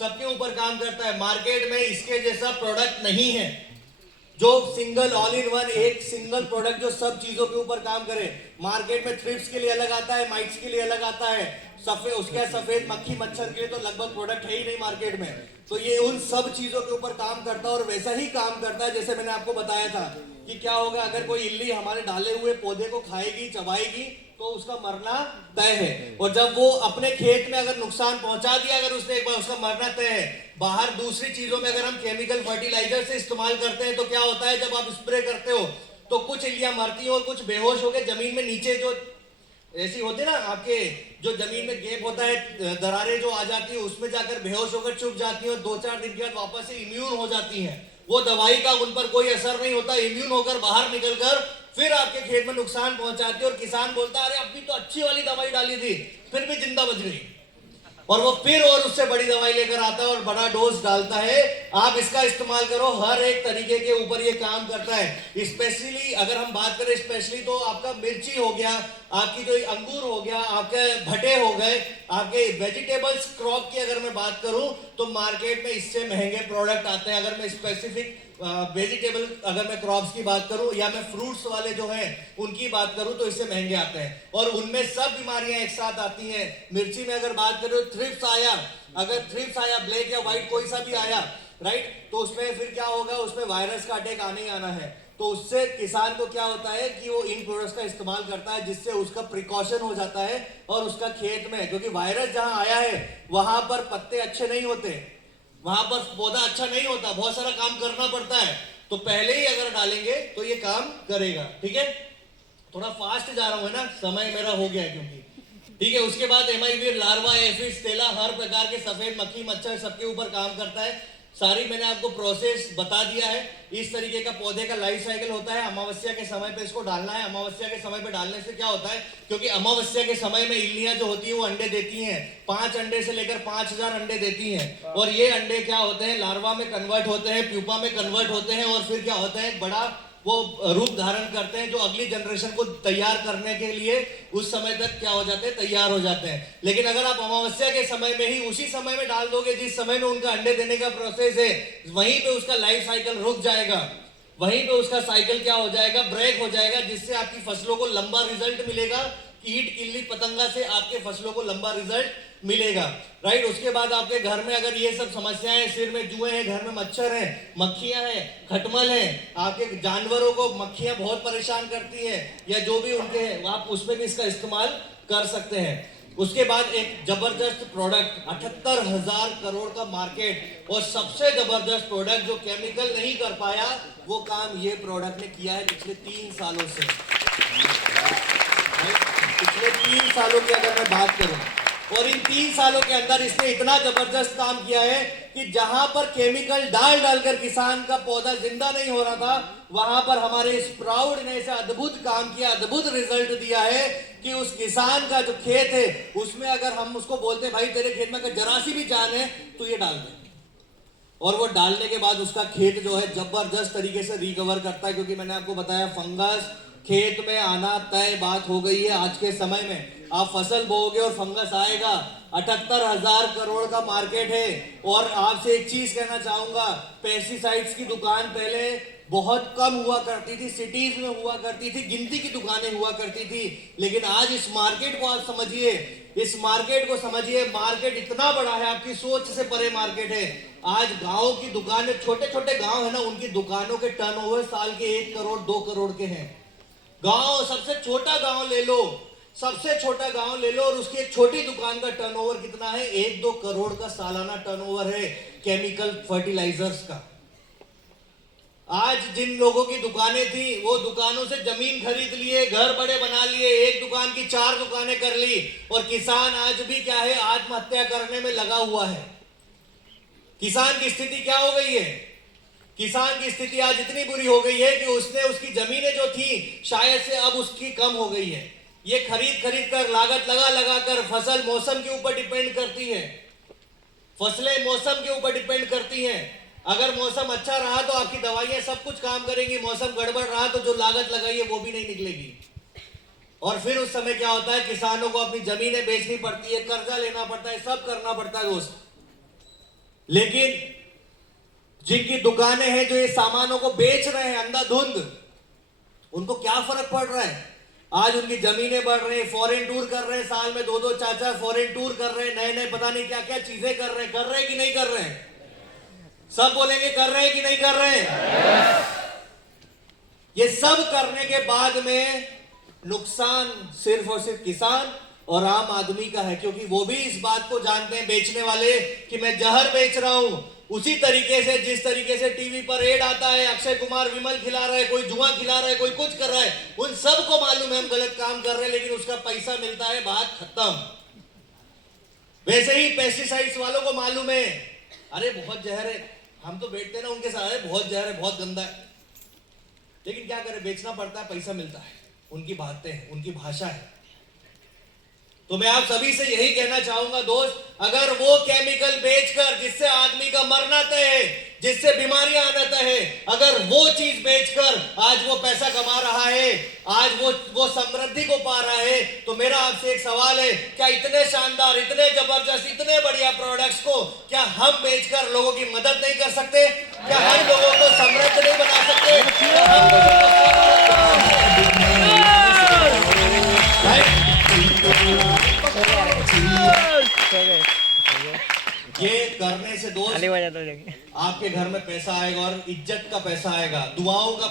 सबके ऊपर काम करता है। मार्केट में इसके जैसा प्रोडक्ट नहीं है जो सिंगल ऑल इन वन, एक सिंगल प्रोडक्ट जो सब चीजों के ऊपर काम करे। मार्केट में थ्रिप्स के लिए अलग आता है, माइट्स के लिए अलग आता है, सफेद मक्खी मच्छर के लिए तो लगभग प्रोडक्ट है ही नहीं मार्केट में। तो ये उन सब चीजों के ऊपर काम करता है और वैसा ही काम करता है जैसे मैंने आपको बताया था कि क्या होगा अगर कोई इल्ली हमारे डाले हुए पौधे को खाएगी, चबाएगी तो उसका मरना तय है। और जब वो अपने खेत में अगर नुकसान पहुंचा दिया अगर उसने एक बार, उसका मरना तय है। बाहर दूसरी चीजों में अगर हम केमिकल फर्टिलाइजर से इस्तेमाल करते हैं तो क्या होता है, जब आप स्प्रे करते हो तो कुछ इल्लियां मरती हैं और कुछ बेहोश होकर जमीन में नीचे जो ऐसी होती है ना, आपके जो जमीन में गैप होता है, दरारें जो आ जाती है उसमें जाकर बेहोश होकर छुप जाती है और 2-4 दिन के बाद वापस से इम्यून हो जाती हैं। वो दवाई का उन पर कोई असर नहीं होता, इम्यून होकर बाहर निकलकर फिर आपके खेत में नुकसान पहुंचाती है और किसान बोलता है अरे अभी तो अच्छी वाली दवाई डाली थी फिर भी जिंदा बच गई। और वो फिर और उससे बड़ी दवाई लेकर आता है और बड़ा डोज डालता है। आप इसका इस्तेमाल करो, हर एक तरीके के ऊपर ये काम करता है। स्पेशली अगर हम बात करें स्पेशली तो आपका मिर्ची हो गया, आपकी जो अंगूर हो गया, आपके भटे हो गए, आपके वेजिटेबल्स क्रॉप की अगर मैं बात करूं तो मार्केट में इससे महंगे प्रोडक्ट आते हैं। अगर मैं स्पेसिफिक वेजिटेबल अगर मैं क्रॉप्स की बात करूं या मैं फ्रूट्स वाले जो हैं उनकी बात करूं तो इससे महंगे आते हैं और उनमें सब बीमारियां एक साथ आती हैं। मिर्ची में अगर बात करो थ्रिप्स आया, अगर थ्रिप्स आया ब्लैक या व्हाइट कोई सा भी आया, राइट, तो उसमें फिर क्या होगा, उसमें वायरस का अटैक आने ही आना है। तो उससे किसान को क्या होता है कि वो इन प्रोडक्ट्स का इस्तेमाल करता है जिससे उसका प्रिकॉशन हो जाता है और उसका खेत में, क्योंकि वायरस जहां आया है वहां पर पत्ते अच्छे नहीं होते, वहां पर पौधा अच्छा नहीं होता, बहुत सारा काम करना पड़ता है। तो पहले ही अगर डालेंगे तो ये काम करेगा। ठीक है, थोड़ा फास्ट जा रहा हूं है ना, समय मेरा हो गया है क्योंकि। ठीक है, उसके बाद एमाइवीर, लार्वा, एफिड्स, तेला, हर प्रकार के सफेद मक्खी मच्छर सबके ऊपर काम करता है। सारी मैंने आपको प्रोसेस बता दिया है। इस तरीके का पौधे का लाइफ साइकिल होता है। अमावस्या के समय पे इसको डालना है। अमावस्या के समय पे डालने से क्या होता है, क्योंकि अमावस्या के समय में इल्लियां जो होती है वो अंडे देती हैं, 5 अंडे से लेकर 5000 अंडे देती हैं और ये अंडे क्या होते हैं, लार्वा में कन्वर्ट होते हैं, प्यूपा में कन्वर्ट होते हैं और फिर क्या होता है, बड़ा वो रूप धारण करते हैं जो अगली जनरेशन को तैयार करने के लिए उस समय तक क्या हो जाते हैं, तैयार हो जाते हैं। लेकिन अगर आप अमावस्या के समय में ही उसी समय में डाल दोगे जिस समय में उनका अंडे देने का प्रोसेस है, वहीं पे उसका लाइफ साइकिल रुक जाएगा, वहीं पे उसका साइकिल क्या हो जाएगा, ब्रेक हो जाएगा, जिससे आपकी फसलों को लंबा रिजल्ट मिलेगा। कीट किल्ली पतंगा से आपके फसलों को लंबा रिजल्ट मिलेगा, राइट। उसके बाद आपके घर में अगर ये सब समस्याएं, सिर में जुए हैं, घर में मच्छर हैं, मक्खियां हैं, खटमल हैं, आपके जानवरों को मक्खियां बहुत परेशान करती हैं या जो भी उनके हैं, आप उसमें भी इसका इस्तेमाल कर सकते हैं। उसके बाद एक जबरदस्त प्रोडक्ट, 78,000 करोड़ का मार्केट और सबसे जबरदस्त प्रोडक्ट जो केमिकल नहीं कर पाया वो काम ये प्रोडक्ट ने किया है पिछले 3 सालों से। पिछले 3 सालों की अगर मैं बात करूं और इन 3 सालों के अंदर इसने इतना जबरदस्त काम किया है कि जहां पर केमिकल डालकर किसान का पौधा जिंदा नहीं हो रहा था, वहां पर हमारे स्प्राउट ने ऐसा अद्भुत काम किया, अद्भुत रिजल्ट दिया है कि उस किसान का जो खेत है उसमें अगर हम उसको बोलते हैं भाई तेरे खेत में अगर जरा सी भी जान है तो ये डाल दे, और वो डालने के बाद उसका खेत जो है जबरदस्त तरीके से रिकवर करता है। क्योंकि मैंने आपको बताया फंगस खेत में आना तय बात हो गई है। आज के समय में आप फसल बोओगे और फंगस आएगा। 78,000 करोड़ का मार्केट है। और आपसे एक चीज कहना चाहूंगा, पेस्टिसाइड्स की दुकान पहले बहुत कम हुआ करती थी, सिटीज में हुआ करती थी, गिनती की दुकानें हुआ करती थी। लेकिन आज इस मार्केट को आप समझिए, इस मार्केट को समझिए, मार्केट इतना बड़ा है, आपकी सोच से परे मार्केट है। आज गांव की दुकानें, छोटे छोटे गांव है ना, उनकी दुकानों के टर्नओवर साल के 1 करोड़ 2 करोड़ के हैं। गांव, सबसे छोटा गांव ले लो, सबसे छोटा गांव ले लो और उसकी एक छोटी दुकान का टर्नओवर कितना है, 1-2 करोड़ का सालाना टर्नओवर है केमिकल फर्टिलाइजर्स का। आज जिन लोगों की दुकानें थी वो दुकानों से जमीन खरीद लिए, घर बड़े बना लिए, एक दुकान की 4 दुकानें कर ली और किसान आज भी क्या है, आत्महत्या करने में लगा हुआ है। किसान की स्थिति क्या हो गई है, किसान की स्थिति आज इतनी बुरी हो गई है कि उसने उसकी जमीनें जो थी शायद से अब उसकी कम हो गई है। ये खरीद कर लागत लगा कर, फसल मौसम के ऊपर डिपेंड करती है, फसलें मौसम के ऊपर डिपेंड करती हैं। अगर मौसम अच्छा रहा तो आपकी दवाइयां सब कुछ काम करेंगी, मौसम गड़बड़ रहा तो जो लागत लगाई है वो भी नहीं निकलेगी। और फिर उस समय क्या होता है, किसानों को अपनी जमीनें बेचनी पड़ती है, कर्जा लेना पड़ता है, सब करना पड़ता है दोस्त। लेकिन जिनकी दुकानें हैं, जो ये सामानों को बेच रहे हैं अंधाधुंध, उनको क्या फर्क पड़ रहा है? आज उनकी जमीनें बढ़ रही हैं, फॉरेन टूर कर रहे हैं, साल में 2-2 4-4 फॉरेन टूर कर रहे हैं, नए नए पता नहीं क्या क्या चीजें कर रहे हैं कि नहीं कर रहे हैं? सब बोलेंगे कर रहे हैं कि नहीं कर रहे हैं? ये सब करने के बाद में नुकसान सिर्फ और सिर्फ किसान और आम आदमी का है, क्योंकि वो भी इस बात को जानते हैं, बेचने वाले, कि मैं जहर बेच रहा हूं। उसी तरीके से जिस तरीके से टीवी पर एड आता है, अक्षय कुमार विमल खिला रहा है, कोई जुआ खिला रहा है, कोई कुछ कर रहा है, उन सबको मालूम है हम गलत काम कर रहे हैं, लेकिन उसका पैसा मिलता है, बात खत्म। वैसे ही पेस्टिसाइड्स वालों को मालूम है, अरे बहुत जहर है, हम तो बैठते हैं ना उनके साथ, बहुत जहर है, बहुत गंदा है, लेकिन क्या करें, बेचना पड़ता है, पैसा मिलता है। उनकी बातें हैं, उनकी भाषा है। तो मैं आप सभी से यही कहना चाहूंगा दोस्त, अगर वो केमिकल बेचकर जिससे आदमी का मरना तय है, जिससे बीमारियां आना तय है, अगर वो चीज बेचकर आज वो पैसा कमा रहा है, आज वो समृद्धि को पा रहा है, तो मेरा आपसे एक सवाल है, क्या इतने शानदार, इतने जबरदस्त, इतने बढ़िया प्रोडक्ट्स को क्या हम बेचकर लोगों की मदद नहीं कर सकते? क्या हम लोगों को समृद्ध नहीं बना सकते? ये करने से दोस्त आपके घर में पैसा आएगा और इज्जत का पैसा आएगा, दुआओं का